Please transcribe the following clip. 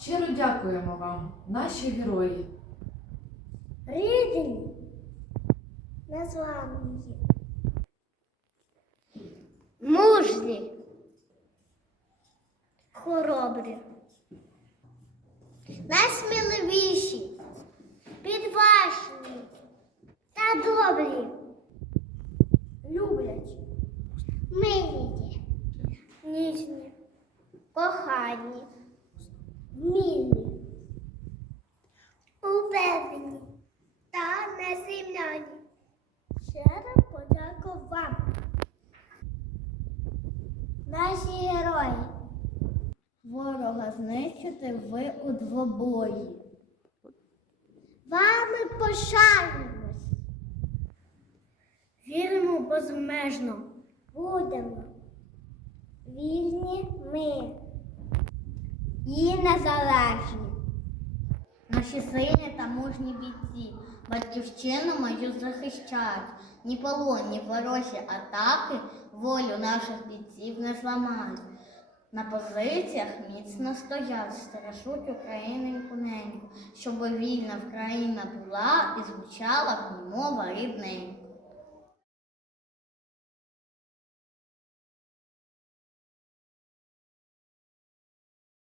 Щиро дякуємо вам, наші герої. Рідні, незламні, мужні, хоробрі, найсміливіші, підважні та добрі, люблячі, милі, ніжні, кохані, вмілі, упевнені та незрівняні. Щиро подяку вам. Наші герої. Ворога знищити ви у двобої. Вами пошаримось. Віримо безмежно. Будемо. Вільні ми. І незалежні. Наші сильні та мужні бійці батьківщину мою захищають. Ні полон, ні ворожі атаки волю наших бійців не зламають. На позиціях міцно стоять, стережуть Україненьку неньку, щоб вільна Україна була і звучала мова рідненька.